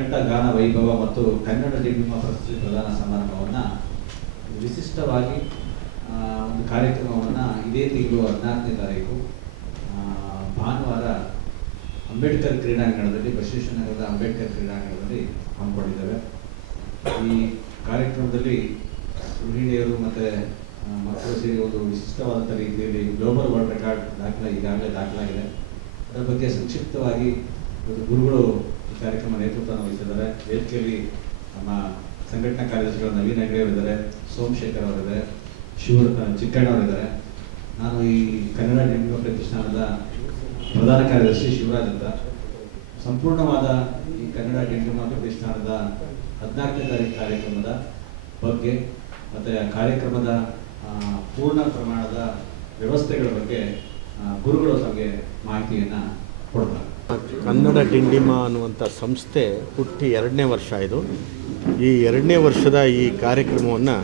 ಕಂಠ ಗಾನ ವೈಭವ ಮತ್ತು ಕನ್ನಡ ಡಿಂಡಿಮ ಪ್ರಶಸ್ತಿ ಪ್ರದಾನ ಸಮಾರಂಭವನ್ನು ವಿಶಿಷ್ಟವಾಗಿ ಒಂದು ಕಾರ್ಯಕ್ರಮವನ್ನು ಇದೇ ತಿಂಗಳು 14ನೇ ತಾರೀಕು ಭಾನುವಾರ ಅಂಬೇಡ್ಕರ್ ಕ್ರೀಡಾಂಗಣದಲ್ಲಿ, ಬಸವೇಶ್ವರ ನಗರದ ಅಂಬೇಡ್ಕರ್ ಕ್ರೀಡಾಂಗಣದಲ್ಲಿ ಹಮ್ಮಿಕೊಂಡಿದ್ದೇವೆ. ಈ ಕಾರ್ಯಕ್ರಮದಲ್ಲಿ ಗೃಹಿಣಿಯರು ಮತ್ತು ಮಕ್ಕಳು ಸೇರಿ ಒಂದು ವಿಶಿಷ್ಟವಾದಂಥ ರೀತಿಯಲ್ಲಿ ಗ್ಲೋಬಲ್ ವರ್ಲ್ಡ್ ರೆಕಾರ್ಡ್ ಈಗಾಗಲೇ ದಾಖಲಾಗಿದೆ. ಅದರ ಬಗ್ಗೆ ಸಂಕ್ಷಿಪ್ತವಾಗಿ ಗುರುಗಳು ಈ ಕಾರ್ಯಕ್ರಮ ನೇತೃತ್ವವನ್ನು ವಹಿಸಿದ್ದಾರೆ. ವೇದಿಕೆಯಲ್ಲಿ ನಮ್ಮ ಸಂಘಟನಾ ಕಾರ್ಯದರ್ಶಿಗಳು ನವೀನ್ ಹೆಗ್ಡೆ ಅವರಿದ್ದಾರೆ, ಸೋಮಶೇಖರ್ ಅವರಿದ್ದಾರೆ, ಚಿಕ್ಕಣ್ಣವರಿದ್ದಾರೆ. ನಾನು ಈ ಕನ್ನಡ ಡಿಂಡಿಮ ಪ್ರತಿಷ್ಠಾನದ ಪ್ರಧಾನ ಕಾರ್ಯದರ್ಶಿ ಶಿವರಾಜ್ ಅಂತ. ಸಂಪೂರ್ಣವಾದ ಈ ಕನ್ನಡ ಡಿಂಡಿಮ ಪ್ರತಿಷ್ಠಾನದ 14ನೇ ತಾರೀಕು ಕಾರ್ಯಕ್ರಮದ ಬಗ್ಗೆ ಮತ್ತು ಕಾರ್ಯಕ್ರಮದ ಪೂರ್ಣ ಪ್ರಮಾಣದ ವ್ಯವಸ್ಥೆಗಳ ಬಗ್ಗೆ ಗುರುಗಳು ತಮಗೆ ಮಾಹಿತಿಯನ್ನು ಕೊಡ್ತಾರೆ. ಕನ್ನಡ ಡಿಂಡಿಮ ಅನ್ನುವಂಥ ಸಂಸ್ಥೆ ಹುಟ್ಟಿ 2ನೇ ವರ್ಷ ಇದು. ಈ 2ನೇ ವರ್ಷದ ಈ ಕಾರ್ಯಕ್ರಮವನ್ನು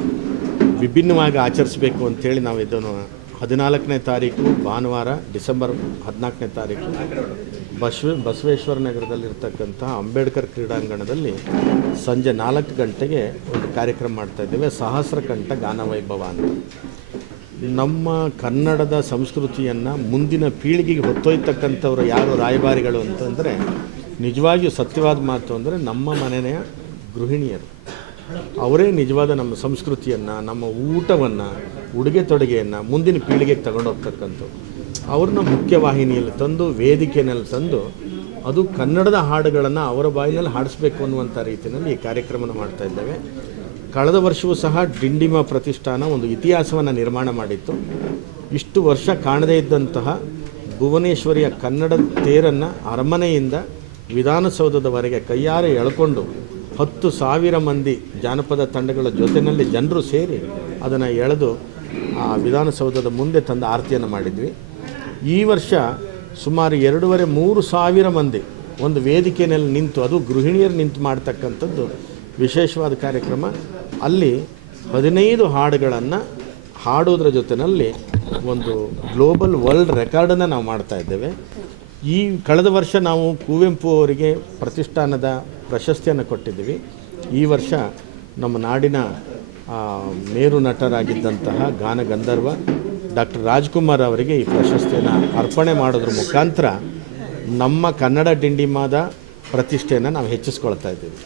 ವಿಭಿನ್ನವಾಗಿ ಆಚರಿಸಬೇಕು ಅಂಥೇಳಿ ನಾವು ಇದನ್ನು 14ನೇ ತಾರೀಕು ಭಾನುವಾರ ಡಿಸೆಂಬರ್ 14ನೇ ತಾರೀಕು ಬಸವೇಶ್ವರ ನಗರದಲ್ಲಿರ್ತಕ್ಕಂಥ ಅಂಬೇಡ್ಕರ್ ಕ್ರೀಡಾಂಗಣದಲ್ಲಿ ಸಂಜೆ 4 ಗಂಟೆಗೆ ಒಂದು ಕಾರ್ಯಕ್ರಮ ಮಾಡ್ತಾಯಿದ್ದೇವೆ. ಸಹಸ್ರ ಕಂಠ ಗಾನ ವೈಭವ ಅಂತ. ನಮ್ಮ ಕನ್ನಡದ ಸಂಸ್ಕೃತಿಯನ್ನು ಮುಂದಿನ ಪೀಳಿಗೆಗೆ ಹೊತ್ತೊಯ್ತಕ್ಕಂಥವ್ರು ಯಾರು ರಾಯಭಾರಿಗಳು ಅಂತಂದರೆ, ನಿಜವಾಗಿಯೂ ಸತ್ಯವಾದ ಮಾತು ಅಂದರೆ ನಮ್ಮ ಮನೆಯ ಗೃಹಿಣಿಯರು. ಅವರೇ ನಿಜವಾದ ನಮ್ಮ ಸಂಸ್ಕೃತಿಯನ್ನು, ನಮ್ಮ ಊಟವನ್ನು, ಉಡುಗೆ ತೊಡುಗೆಯನ್ನು ಮುಂದಿನ ಪೀಳಿಗೆಗೆ ತಗೊಂಡೋಗ್ತಕ್ಕಂಥವು. ಅವ್ರನ್ನ ಮುಖ್ಯವಾಹಿನಿಯಲ್ಲಿ ತಂದು, ವೇದಿಕೆಯಲ್ಲಿ ತಂದು, ಅದು ಕನ್ನಡದ ಹಾಡುಗಳನ್ನು ಅವರ ಬಾಯಿನಲ್ಲಿ ಹಾಡಿಸ್ಬೇಕು ಅನ್ನುವಂಥ ರೀತಿಯಲ್ಲಿ ಈ ಕಾರ್ಯಕ್ರಮನ ಮಾಡ್ತಾಯಿದ್ದೇವೆ. ಕಳೆದ ವರ್ಷವೂ ಸಹ ಡಿಂಡಿಮ ಪ್ರತಿಷ್ಠಾನ ಒಂದು ಇತಿಹಾಸವನ್ನು ನಿರ್ಮಾಣ ಮಾಡಿತ್ತು. ಇಷ್ಟು ವರ್ಷ ಕಾಣದೇ ಇದ್ದಂತಹ ಭುವನೇಶ್ವರಿಯ ಕನ್ನಡ ತೇರನ್ನು ಅರಮನೆಯಿಂದ ವಿಧಾನಸೌಧದವರೆಗೆ ಕೈಯಾರೆ ಎಳ್ಕೊಂಡು 10,000 ಮಂದಿ ಜಾನಪದ ತಂಡಗಳ ಜೊತೆಯಲ್ಲಿ ಜನರು ಸೇರಿ ಅದನ್ನು ಎಳೆದು ಆ ವಿಧಾನಸೌಧದ ಮುಂದೆ ತಂದು ಆರತಿಯನ್ನು ಮಾಡಿದ್ವಿ. ಈ ವರ್ಷ ಸುಮಾರು 2,500-3 ಸಾವಿರ ಮಂದಿ ಒಂದು ವೇದಿಕೆಯಲ್ಲಿ ನಿಂತು, ಅದು ಗೃಹಿಣಿಯರು ನಿಂತು ಮಾಡ್ತಕ್ಕಂಥದ್ದು ವಿಶೇಷವಾದ ಕಾರ್ಯಕ್ರಮ. ಅಲ್ಲಿ 15 ಹಾಡುಗಳನ್ನು ಹಾಡೋದ್ರ ಜೊತೆಯಲ್ಲಿ ಒಂದು ಗ್ಲೋಬಲ್ ವರ್ಲ್ಡ್ ರೆಕಾರ್ಡನ್ನು ನಾವು ಮಾಡ್ತಾಯಿದ್ದೇವೆ. ಈ ಕಳೆದ ವರ್ಷ ನಾವು ಕುವೆಂಪು ಅವರಿಗೆ ಪ್ರತಿಷ್ಠಾನದ ಪ್ರಶಸ್ತಿಯನ್ನು ಕೊಟ್ಟಿದ್ದೀವಿ. ಈ ವರ್ಷ ನಮ್ಮ ನಾಡಿನ ಮೇರು ನಟರಾಗಿದ್ದಂತಹ ಗಾನ ಗಂಧರ್ವ ಡಾಕ್ಟರ್ ರಾಜ್ಕುಮಾರ್ ಅವರಿಗೆ ಈ ಪ್ರಶಸ್ತಿಯನ್ನು ಅರ್ಪಣೆ ಮಾಡೋದ್ರ ಮುಖಾಂತರ ನಮ್ಮ ಕನ್ನಡ ಡಿಂಡಿಮದ ಪ್ರತಿಷ್ಠೆಯನ್ನು ನಾವು ಹೆಚ್ಚಿಸ್ಕೊಳ್ತಾ ಇದ್ದೀವಿ.